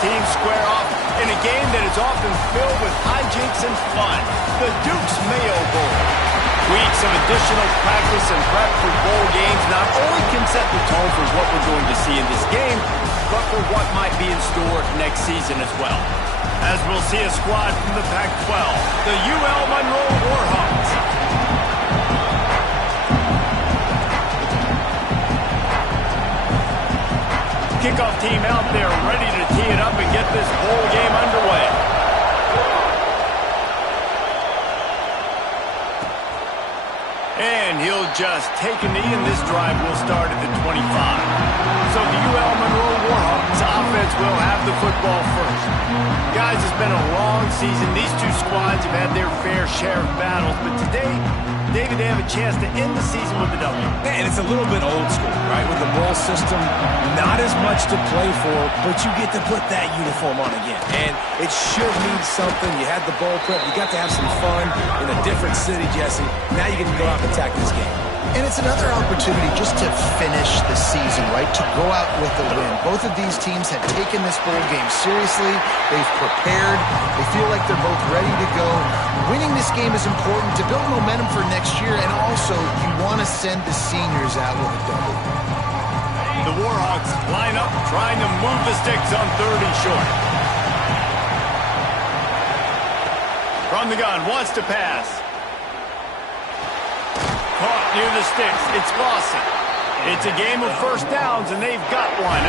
teams square off in a game that is often filled with hijinks and fun. The Duke's Mayo Bowl. Weeks of additional practice and prep for bowl games not only can set the tone for what we're going to see in this game, but for what might be in store next season as well. As we'll see a squad from the Pac-12, the UL Monroe Warhawks. Kickoff team out there ready to tee it up and get this bowl game underway. And he'll just take a knee, and this drive will start at the 25. So the UL Monroe Warhawks offense will have the football first. Guys, it's been a long season. These two squads have had their fair share of battles, but today, David, they have a chance to end the season with a W. And it's a little bit old school, right? With the bowl system, not as much to play for, but you get to put that uniform on again. And it should mean something. You had the bowl prep. You got to have some fun in a different city, Jesse. Now you get to go out and attack this game. And it's another opportunity just to finish the season, right? To go out with a win. Both of these teams have taken this bowl game seriously. They've prepared. They feel like they're both ready to go. Winning this game is important to build momentum for next year, and also you want to send the seniors out with a double. The Warhawks line up, trying to move the sticks on 3rd and short. From the gun, wants to pass. Caught near the sticks. It's Lawson. It's a game of first downs, and they've got one.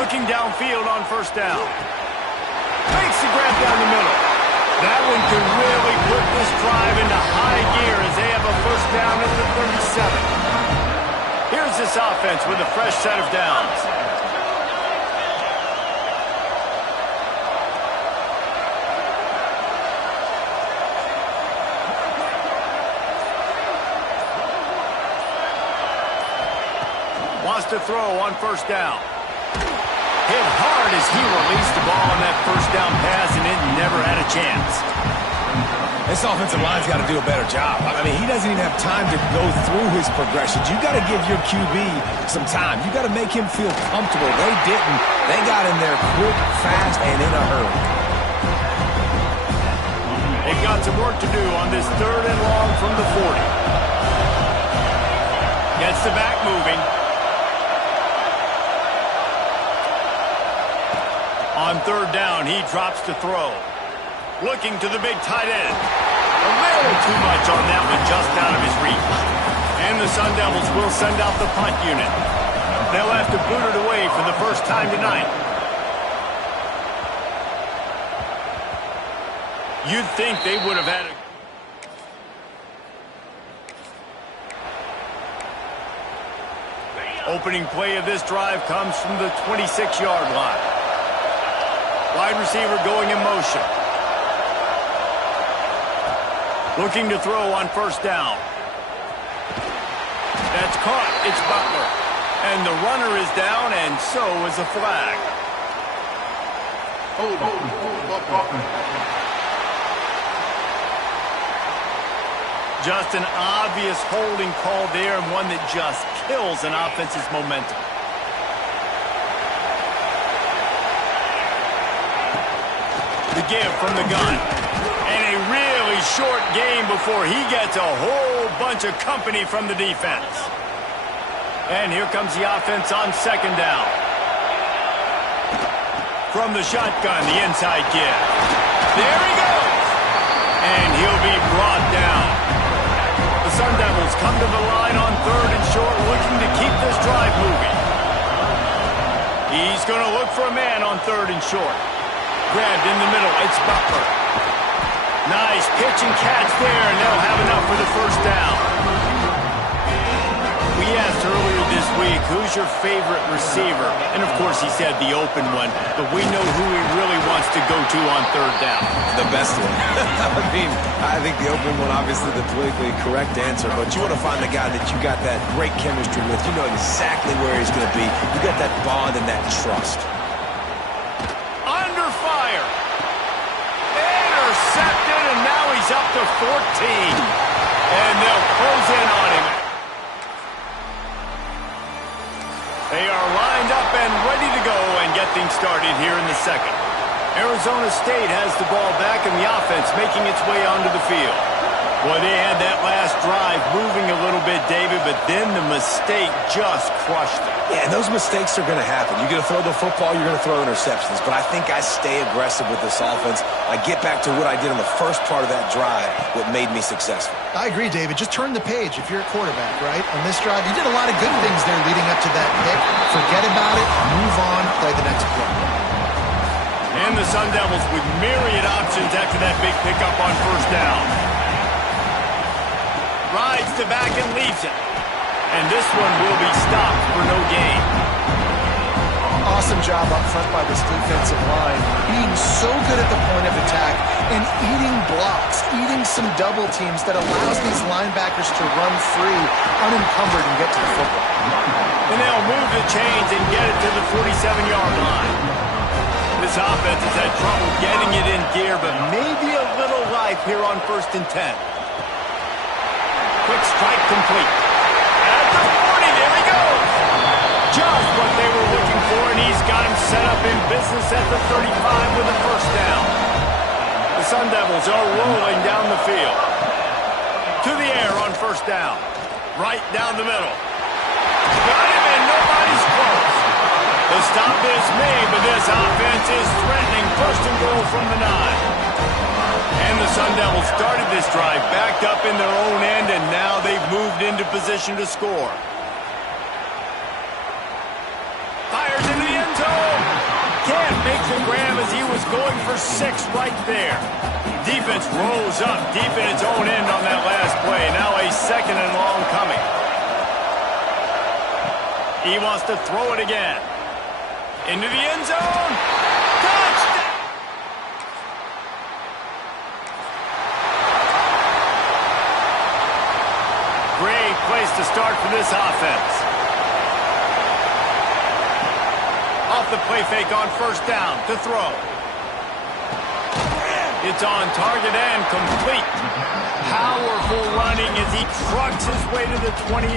Looking downfield on first down. Makes the grab down the middle. That one could really put this drive into high gear as they have a first down at the 37. Here's this offense with a fresh set of downs. Wants to throw on first down. Hit hard as he released the ball on that first down pass, and it never had a chance. This offensive line's got to do a better job. I mean, he doesn't even have time to go through his progressions. You got to give your QB some time. You got to make him feel comfortable. They didn't. They got in there quick, fast, and in a hurry. They've got some work to do on this 3rd and long from the 40. Gets the back moving. On 3rd down, he drops to throw. Looking to the big tight end. A little too much on that one, just out of his reach. And the Sun Devils will send out the punt unit. They'll have to boot it away for the first time tonight. You'd think they would have had a... Opening play of this drive comes from the 26-yard line. Wide receiver going in motion. Looking to throw on first down. That's caught. It's Butler. And the runner is down, and so is a flag. Just an obvious holding call there, and one that just kills an offense's momentum. The give from the gun. And a really short game before he gets a whole bunch of company from the defense. And here comes the offense on 2nd down. From the shotgun, the inside give. There he goes. And he'll be brought down. The Sun Devils come to the line on 3rd and short, looking to keep this drive moving. He's going to look for a man on 3rd and short. Grabbed in the middle. It's Butler. Nice pitch and catch there, and they'll have enough for the first down. We asked earlier this week, who's your favorite receiver? And, of course, he said the open one, but we know who he really wants to go to on 3rd down. The best one. I mean, I think the open one, obviously, the politically correct answer, but you want to find the guy that you got that great chemistry with. You know exactly where he's going to be. You got that bond and that trust. Under fire. up to 14. And they'll close in on him. They are lined up and ready to go and get things started here in the second. Arizona State has the ball back and the offense making its way onto the field. Boy, they had that last drive moving a little bit, David, but then the mistake just crushed them. Yeah, and those mistakes are going to happen. You're going to throw the football, you're going to throw interceptions. But I think I stay aggressive with this offense. I get back to what I did in the first part of that drive, what made me successful. I agree, David. Just turn the page if you're a quarterback, right? On this drive, you did a lot of good things there leading up to that pick. Forget about it, move on, play the next play. And the Sun Devils with myriad options after that big pickup on first down. Rides to back and leaves it. And this one will be stopped for no gain. Awesome job up front by this defensive line. Being so good at the point of attack and eating blocks, eating some double teams that allows these linebackers to run free, unencumbered, and get to the football. And they'll move the chains and get it to the 47-yard line. This offense has had trouble getting it in gear, but maybe a little life here on 1st and 10. Quick strike complete. At the 40, there he goes. Just what they were looking for, and he's got him set up in business at the 35 with a first down. The Sun Devils are rolling down the field. To the air on first down. Right down the middle. Got him, and nobody's close. The stop is made, but this offense is threatening. First and goal from the 9. And the Sun Devils started this drive backed up in their own end, and now they've moved into position to score. Fires into the end zone. Can't make the grab as he was going for 6 right there. Defense rolls up deep in its own end on that last play. Now a 2nd and long coming. He wants to throw it again. Into the end zone. Touchdown! Great place to start for this offense. Off the play fake on first down to throw. It's on target and complete. Powerful running as he trucks his way to the 28.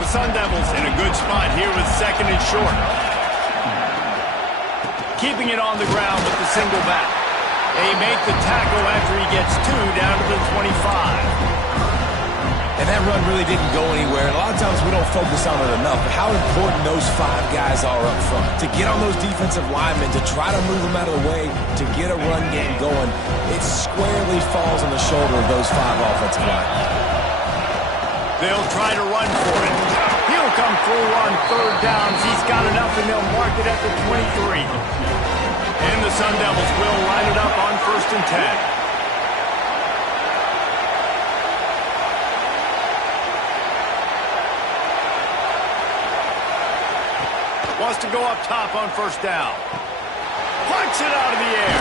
The Sun Devils in a good spot here with 2nd and short. Keeping it on the ground with the single back. They make the tackle after he gets 2 down to the 25. And that run really didn't go anywhere. And a lot of times we don't focus on it enough, but how important those 5 guys are up front. To get on those defensive linemen, to try to move them out of the way, to get a run game going, it squarely falls on the shoulder of those 5 offensive linemen. They'll try to run for it. He'll come through on 3rd downs. He's got enough, and they'll mark it at the 23. And the Sun Devils will line it up on 1st and 10. Wants to go up top on first down. Punch it out of the air.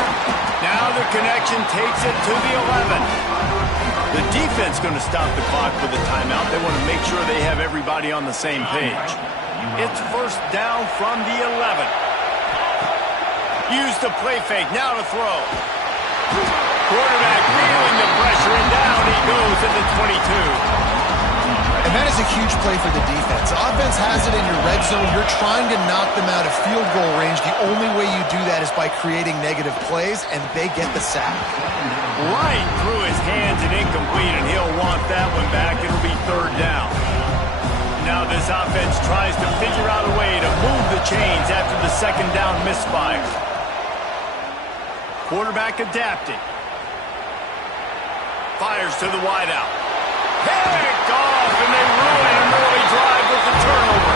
Now the connection takes it to the 11. The defense going to stop the clock with a timeout. They want to make sure they have everybody on the same page. It's first down from the 11. Use the play fake. Now to throw. Quarterback feeling the pressure, and down he goes at the 22. And that is a huge play for the defense. Offense has it in your red zone. You're trying to knock them out of field goal range. The only way you do that is by creating negative plays, and they get the sack. Right through his hands and incomplete, and he'll want that one back. It'll be 3rd down. Now this offense tries to figure out a way to move the chains after the 2nd down misfire. Quarterback adapting. Fires to the wideout. Picked off, and they ruin an early drive with the turnover.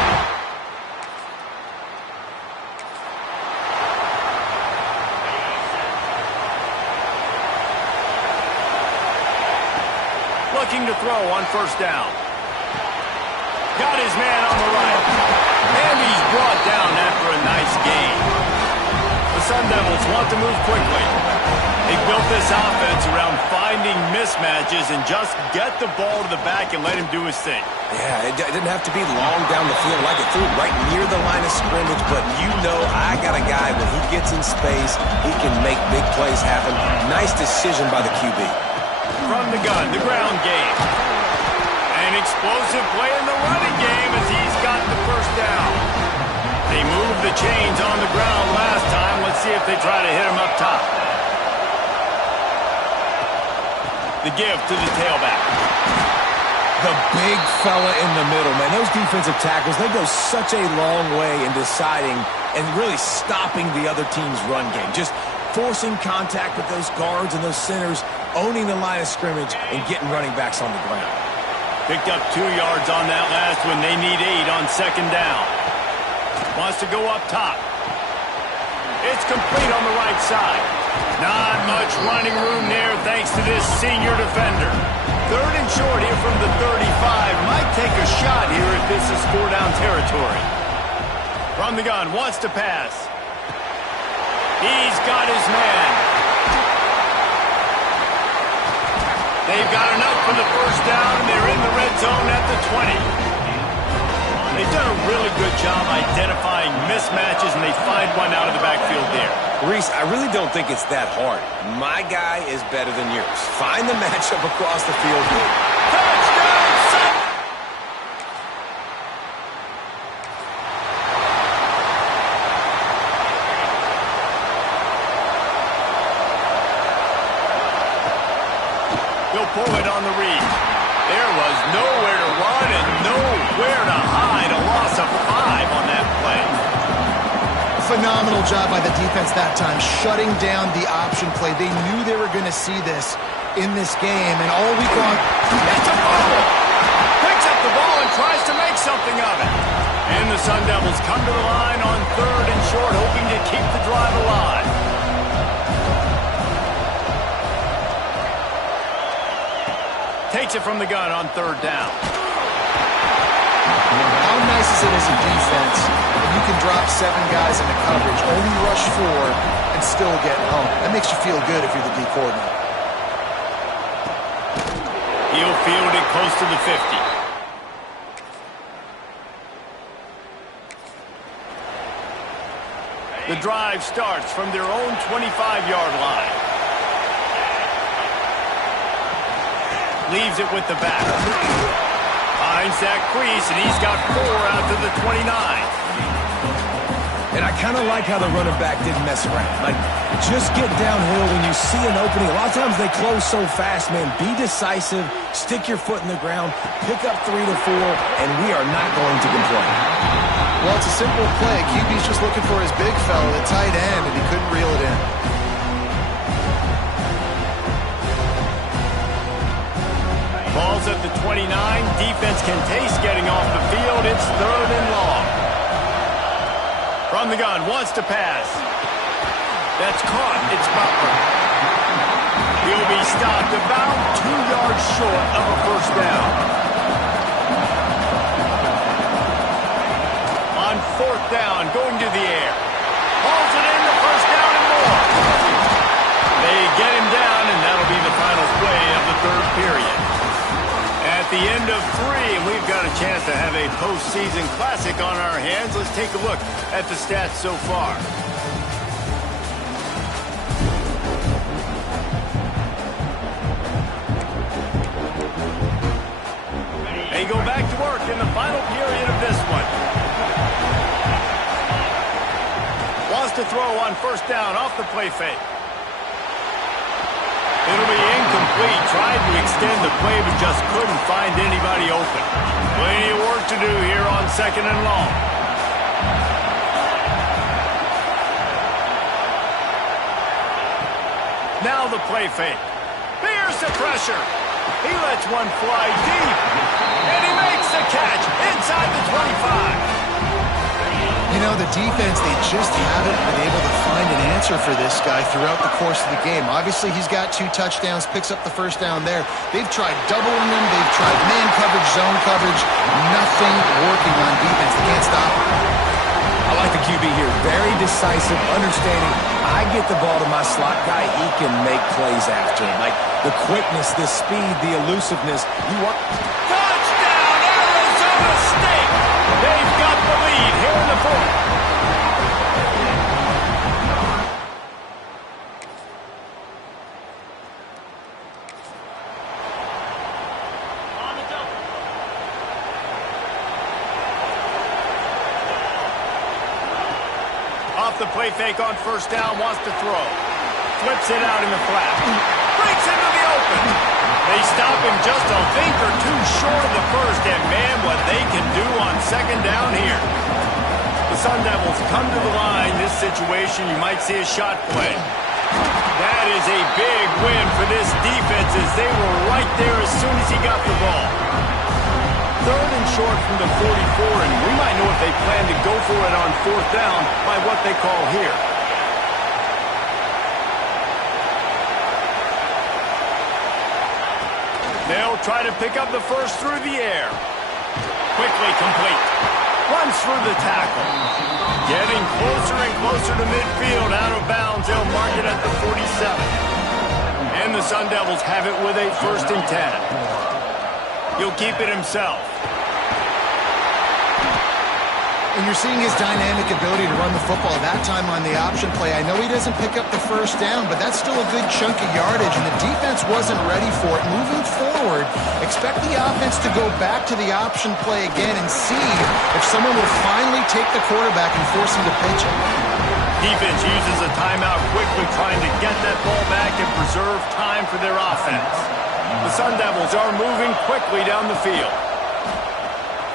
Looking to throw on first down. Got his man on the right. And he's brought down after a nice gain. The Sun Devils want to move quickly. They built this offense around finding mismatches and just get the ball to the back and let him do his thing. Yeah, it didn't have to be long down the field. Like it threw it right near the line of scrimmage, but you know I got a guy, when he gets in space, he can make big plays happen. Nice decision by the QB. From the gun, the ground game. An explosive play in the running game as he's got the first down. They moved the chains on the ground last time. Let's see if they try to hit him up top. The give to the tailback. The big fella in the middle, man. Those defensive tackles, they go such a long way in deciding and really stopping the other team's run game. Just forcing contact with those guards and those centers, owning the line of scrimmage, and getting running backs on the ground. Picked up 2 yards on that last one. They need 8 on second down. Wants to go up top. It's complete on the right side. Not much running room there thanks to this senior defender. Third and short here from the 35. Might take a shot here if this is 4-down territory. From the gun, wants to pass. He's got his man. They've got enough for the first down, and they're in the red zone at the 20. They've done a really good job identifying mismatches, and they find one out of the backfield there. Reese, I really don't think it's that hard. My guy is better than yours. Find the matchup across the field here. Touchdown, son! He'll pull it on the read. There was nowhere to run and nowhere to hide. A loss of 5 on that play. Phenomenal job by the defense that time, shutting down the option play. They knew they were going to see this in this game, and all week long... It's a fumble! Picks up the ball and tries to make something of it. And the Sun Devils come to the line on third and short, hoping to keep the drive alive. Takes it from the gun on third down. How nice is it as a defense when you can drop 7 guys into coverage, only rush 4, and still get home? That makes you feel good if you're the D coordinator. He'll field it close to the 50. The drive starts from their own 25-yard line. Leaves it with the back. Finds that crease, and he's got 4 out to the 29. And I kind of like how the running back didn't mess around. Like, just get downhill when you see an opening. A lot of times they close so fast, man. Be decisive, stick your foot in the ground, pick up 3 to 4, and we are not going to complain. Well, it's a simple play. QB's just looking for his big fella at tight end, and he couldn't reel it in. Ball's at the 29. Defense can taste getting off the field. It's third and long. From the gun, wants to pass. That's caught. It's Butler. He'll be stopped about 2 yards short of a first down. On fourth down, going to the air. Hauls it in, the first down and more. They get him down, and that'll be the final play of the third period. At the end of 3, and we've got a chance to have a postseason classic on our hands. Let's take a look at the stats so far. They go back to work in the final period of this one. Wants to throw on first down off the play fake. It'll be incomplete. Tried to extend the play, but just couldn't find anybody open. Plenty of work to do here on second and long. Now the play fake. Here's the pressure. He lets one fly deep. And he makes the catch inside the 25. You know, the defense, they just haven't been able to find an answer for this guy throughout the course of the game. Obviously, he's got 2 touchdowns, picks up the first down there. They've tried doubling him. They've tried man coverage, zone coverage. Nothing working on defense. They can't stop him. I like the QB here. Very decisive, understanding. I get the ball to my slot guy, he can make plays after him. Like the quickness, the speed, the elusiveness. You want... Touchdown, Arizona State! They've got the lead here in the fourth. Off the play fake on first down, wants to throw. Flips it out in the flat. Breaks into the open. They stop him just a think or two short of the first, and man, what they can do on second down here. The Sun Devils come to the line. This situation, you might see a shot play. That is a big win for this defense as they were right there as soon as he got the ball. Third and short from the 44, and we might know if they plan to go for it on fourth down by what they call here. They'll try to pick up the first through the air. Quickly complete. Runs through the tackle. Getting closer and closer to midfield. Out of bounds. They'll mark it at the 47. And the Sun Devils have it with a 1st and 10. He'll keep it himself. And you're seeing his dynamic ability to run the football. That time on the option play, I know he doesn't pick up the first down, but that's still a good chunk of yardage, and the defense wasn't ready for it. Moving forward, expect the offense to go back to the option play again and see if someone will finally take the quarterback and force him to pitch it. Defense uses a timeout quickly, trying to get that ball back and preserve time for their offense. The Sun Devils are moving quickly down the field.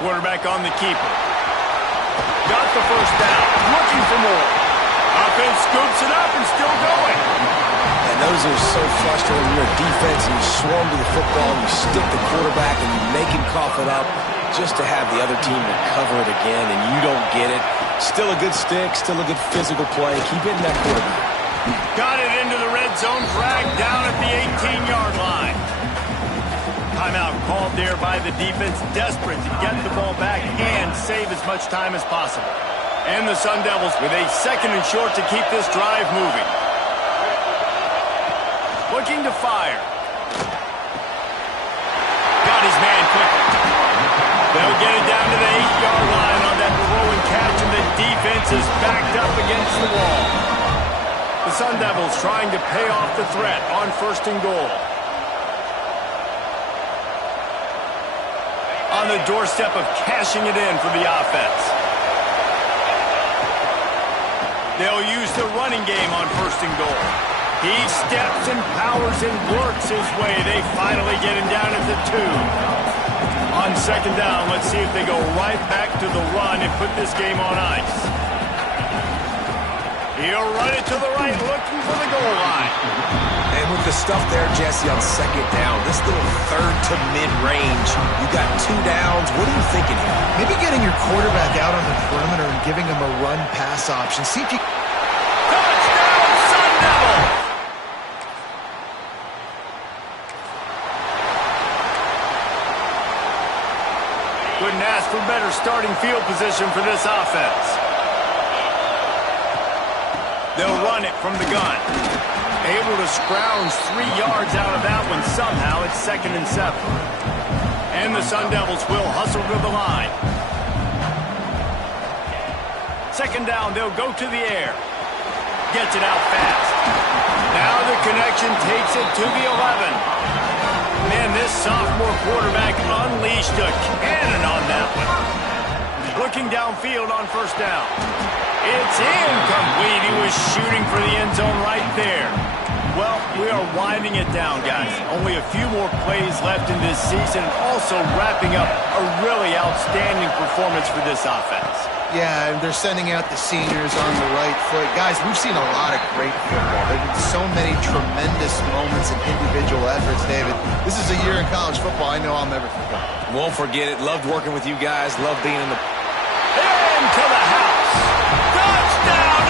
Quarterback on the keeper. Got the first down. Looking for more. Offense scoops it up and still going. And those are so frustrating. You're a defense and you swarm to the football and you stick the quarterback and you make him cough it up just to have the other team recover it again and you don't get it. Still a good stick, still a good physical play. Keep hitting that quarterback. Got it into the red zone. Drag down at the 18-yard line. Timeout called there by the defense, desperate to get the ball back and save as much time as possible. And the Sun Devils with a 2nd and short to keep this drive moving. Looking to fire. Got his man quickly. They'll get it down to the 8-yard line on that throw and catch, and the defense is backed up against the wall. The Sun Devils trying to pay off the threat on 1st and goal. On the doorstep of cashing it in for the offense. They'll use the running game on 1st and goal. He steps and powers and works his way. They finally get him down at the 2. On 2nd down, let's see if they go right back to the run and put this game on ice. He'll run it to the right, looking for the goal line. And with the stuff there, Jesse, on 2nd down, this little 3rd to mid-range, you got 2 downs. What are you thinking here? Maybe getting your quarterback out on the perimeter and giving him a run-pass option. See if you... Touchdown, Sun Devils! Couldn't ask for better starting field position for this offense. They'll run it from the gun. Able to scrounge 3 yards out of that one somehow. It's 2nd and 7. And the Sun Devils will hustle to the line. 2nd down, they'll go to the air. Gets it out fast. Now the connection takes it to the 11. Man, this sophomore quarterback unleashed a cannon on that one. Looking downfield on 1st down. It's incomplete. He was shooting for the end zone right there. Well, we are winding it down, guys. Only a few more plays left in this season, and also wrapping up a really outstanding performance for this offense. Yeah, and they're sending out the seniors on the right foot. Guys, we've seen a lot of great football. There have been so many tremendous moments and individual efforts, David. This is a year in college football I know I'll never forget. Won't forget it. Loved working with you guys. Loved being in the... Into the house. Touchdown!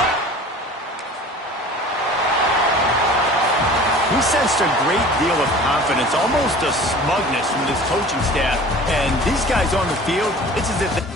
We sensed a great deal of confidence, almost a smugness from this coaching staff. And these guys on the field, it's as if...